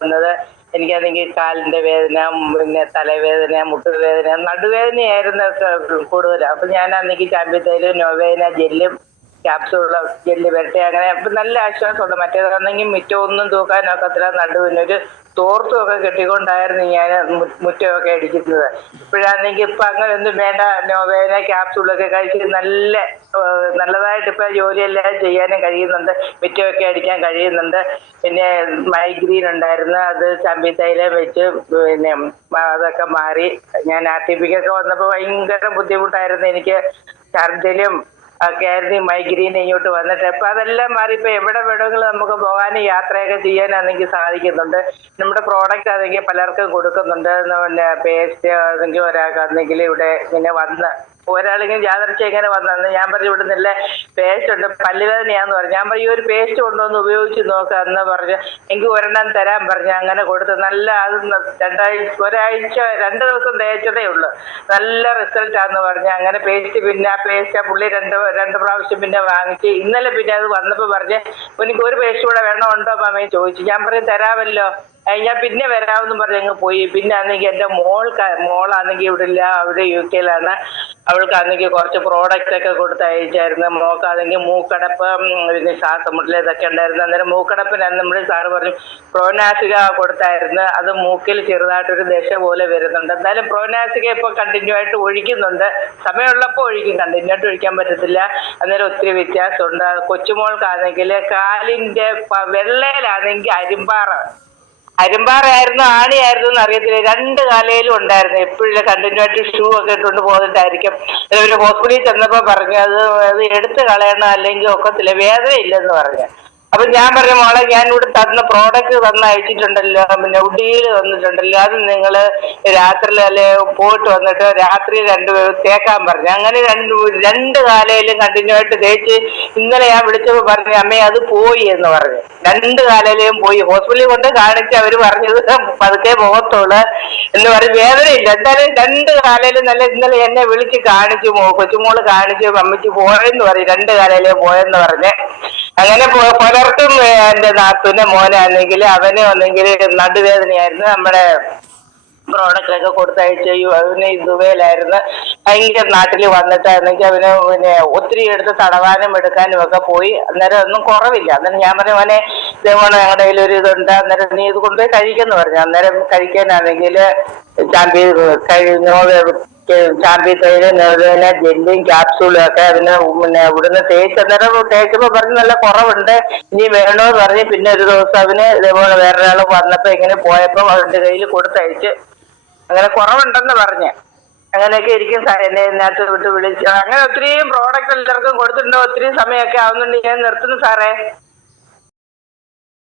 വന്നത്. എനിക്കാണെങ്കിൽ കാലിന്റെ വേദന, പിന്നെ തലവേദന, മുട്ടുവേദന, നടുവേദനയായിരുന്നു കൂടുതൽ. അപ്പൊ ഞാനാണെങ്കിൽ ചാമ്പ്യത്തൈലും നൊവേന ജെല്ലും ക്യാപ്സൂള് ജെല്ല് വരട്ടെ, അങ്ങനെ അപ്പൊ നല്ല ആശ്വാസമുണ്ട്. മറ്റേതാണെങ്കിൽ മുറ്റമൊന്നും തൂക്കാനൊക്കത്തില്ല, നടുവിനൊരു തോർത്തുമൊക്കെ കെട്ടിക്കൊണ്ടായിരുന്നു ഞാൻ മുറ്റമൊക്കെ അടിക്കുന്നത്. ഇപ്പോഴാണെങ്കിൽ ഇപ്പൊ അങ്ങനെ ഒന്നും വേണ്ട, നൊവേന ക്യാപ്സൂളൊക്കെ കഴിച്ച് നല്ലതായിട്ട് ഇപ്പൊ ജോലിയെല്ലാം ചെയ്യാനും കഴിയുന്നുണ്ട്, മുറ്റമൊക്കെ അടിക്കാൻ കഴിയുന്നുണ്ട്. പിന്നെ മൈഗ്രീൻ ഉണ്ടായിരുന്നു, അത് ചമ്പിത്തൈലം വെച്ച് പിന്നെ അതൊക്കെ മാറി. ഞാൻ ആർട്ടിഫിക്കൊക്കെ വന്നപ്പോൾ ഭയങ്കര ബുദ്ധിമുട്ടായിരുന്നു എനിക്ക്, ഛർദിലും ഒക്കെ ആയിരുന്നു ഈ മൈഗ്രീൻ ഇങ്ങോട്ട് വന്നിട്ട്. അപ്പൊ അതെല്ലാം മാറി ഇപ്പൊ എവിടെ വേണമെങ്കിലും നമുക്ക് പോകാനും യാത്രയൊക്കെ ചെയ്യാനാണെങ്കിൽ സാധിക്കുന്നുണ്ട്. നമ്മുടെ പ്രോഡക്റ്റ് ആണെങ്കിൽ പലർക്കും കൊടുക്കുന്നുണ്ട്. പിന്നെ പേസ്റ്റ് ആണെങ്കിൽ ഒരാൾക്കാണെങ്കിൽ ഇവിടെ ഇങ്ങനെ വന്ന് ഒരാളിങ്ങനെ യാദർച്ച ഇങ്ങനെ വന്നു. ഞാൻ പറഞ്ഞു ഇവിടെ നല്ല പേസ്റ്റ് ഉണ്ട്, പല്ലുവേദനയാന്ന് പറഞ്ഞു. ഞാൻ പറഞ്ഞു ഈ ഒരു പേസ്റ്റ് കൊണ്ടുവന്ന് ഉപയോഗിച്ച് നോക്കാം എന്ന് പറഞ്ഞ് എനിക്ക് ഒരെണ്ണം തരാൻ പറഞ്ഞു. അങ്ങനെ കൊടുത്ത് നല്ല അത് ഒരാഴ്ച 2 ദിവസം തേച്ചതേ ഉള്ളു, നല്ല റിസൾട്ട് ആന്ന് പറഞ്ഞു. അങ്ങനെ പേസ്റ്റ് പിന്നെ ആ പേസ്റ്റ് പുള്ളി രണ്ട് പ്രാവശ്യം പിന്നെ വാങ്ങിച്ച്. ഇന്നലെ പിന്നെ അത് വന്നപ്പോൾ പറഞ്ഞ് എനിക്ക് ഒരു പേസ്റ്റ് കൂടെ ഉണ്ടോ മാമയെ ചോദിച്ചു. ഞാൻ പറഞ്ഞു തരാമല്ലോ, ഞാൻ പിന്നെ വരാമെന്ന് പറഞ്ഞ് അങ്ങ് പോയി. പിന്നെ ആണെങ്കിൽ എൻ്റെ മോളാണെങ്കിൽ ഇവിടെ ഇല്ല, അവിടെ UK അവൾക്കാണെങ്കിൽ കുറച്ച് പ്രോഡക്റ്റ് ഒക്കെ കൊടുത്തയച്ചായിരുന്നു. മോക്കാണെങ്കിൽ മൂക്കടപ്പ്, പിന്നെ ശ്വാസമുട്ടൽ ഇതൊക്കെ ഉണ്ടായിരുന്നു. അന്നേരം മൂക്കടപ്പിന് നമ്മൾ സാറ് പറഞ്ഞു പ്രോനാസിക കൊടുത്തായിരുന്നു. അത് മൂക്കിൽ ചെറുതായിട്ടൊരു ദശ പോലെ വരുന്നുണ്ട്. എന്തായാലും പ്രോനാസിക ഇപ്പൊ കണ്ടിന്യൂ ആയിട്ട് ഒഴിക്കുന്നുണ്ട്, സമയമുള്ളപ്പോൾ ഒഴിക്കും, കണ്ടിന്യൂ ആയിട്ട് ഒഴിക്കാൻ പറ്റത്തില്ല. അന്നേരം ഒത്തിരി വ്യത്യാസമുണ്ട്. കൊച്ചുമോൾക്കാണെങ്കിൽ കാലിന്റെ വെള്ളയിലാണെങ്കിൽ അരിമ്പാറയായിരുന്നു ആണിയായിരുന്നു എന്ന് അറിയത്തില്ല, 2 കാലയിലും ഉണ്ടായിരുന്നു. എപ്പോഴും കണ്ടിന്യൂ ആയിട്ട് ഷൂ ഒക്കെ ഇട്ടുകൊണ്ട് പോകുന്നുണ്ടായിരിക്കും. ഒരു ഹോസ്പിറ്റലിൽ ചെന്നപ്പോ പറഞ്ഞു അത് എടുത്ത് കളയണം, അല്ലെങ്കിൽ ഒക്കത്തില്ല, വേദന ഇല്ലെന്ന് പറഞ്ഞു. അപ്പൊ ഞാൻ പറഞ്ഞു മോളെ, ഞാൻ ഇവിടെ തന്ന പ്രോഡക്റ്റ് അയച്ചിട്ടുണ്ടല്ലോ, പിന്നെ ഉഡിയിൽ തന്നിട്ടുണ്ടല്ലോ, അത് നിങ്ങള് രാത്രി അല്ലെ പോയിട്ട് വന്നിട്ട് രാത്രി 2 തേക്കാൻ പറഞ്ഞു. അങ്ങനെ 2 കാലയിലും കണ്ടിന്യൂ ആയിട്ട് തേച്ച് ഇന്നലെ ഞാൻ വിളിച്ചപ്പോ പറഞ്ഞു അമ്മേ അത് പോയി എന്ന് പറഞ്ഞു. 2 കാലയിലും പോയി. ഹോസ്പിറ്റലിൽ കൊണ്ട് കാണിച്ച് അവര് പറഞ്ഞത് പതുക്കെ പോകത്തുള്ളു എന്ന് പറഞ്ഞ് വേദനയില്ല. എന്തായാലും 2 കാലയിലും നല്ല. ഇന്നലെ എന്നെ വിളിച്ച് കാണിച്ചു, കൊച്ചുമോള് കാണിച്ചു, അമ്മച്ചി പോയെന്ന് പറയും, 2 കാലയിലേ പോയെന്ന് പറഞ്ഞ്. അങ്ങനെ പലർക്കും എന്റെ നാത്തൂന്റെ മോനാണെങ്കിൽ അവന് ഒന്നെങ്കിൽ നടുവേദനയായിരുന്നു, നമ്മുടെ പ്രോഡക്റ്റ് ഒക്കെ കൊടുത്തയച്ചു. അവന് ദുബൈയിലായിരുന്നു, ഭയങ്കര നാട്ടിൽ വന്നിട്ടാണെങ്കിൽ അവന് പിന്നെ ഒത്തിരി എടുത്ത് തടവാനും എടുക്കാനും ഒക്കെ പോയി. അന്നേരം ഒന്നും കുറവില്ല. അന്നേരം ഞാൻ പറഞ്ഞു മോനെ ഇതേപോലെ ഞങ്ങളുടെ കയ്യിൽ ഒരു ഇതുണ്ട്, അന്നേരം നീ ഇത് കൊണ്ടുപോയി കഴിക്കെന്ന് പറഞ്ഞു. അന്നേരം കഴിക്കാനാണെങ്കിൽ ചാമ്പ്യത്തൈലും നൊവേന ജെല്ലും ക്യാപ്സൂളും ഒക്കെ അതിന് പിന്നെ ഇവിടുന്ന് തേച്ചപ്പോ പറഞ്ഞ് നല്ല കുറവുണ്ട്, ഇനി വേണോന്ന് പറഞ്ഞ്. പിന്നെ ഒരു ദിവസം അവന് ഇതേപോലെ വേറൊരാൾ വന്നപ്പോ ഇങ്ങനെ പോയപ്പോ അവന്റെ കയ്യിൽ കൊടുത്തയച്ച് അങ്ങനെ കുറവുണ്ടെന്ന് പറഞ്ഞ്. അങ്ങനെയൊക്കെ ഇരിക്കും സാർ, എന്നെ ഇതിനകത്ത് വിട്ട് വിളിച്ചു. അങ്ങനെ ഒത്തിരി പ്രോഡക്റ്റ് എല്ലാവർക്കും കൊടുത്തിട്ടുണ്ടോ, ഒത്തിരി സമയമൊക്കെ ആവുന്നുണ്ട്. ഞാൻ നിർത്തുന്നു സാറേ.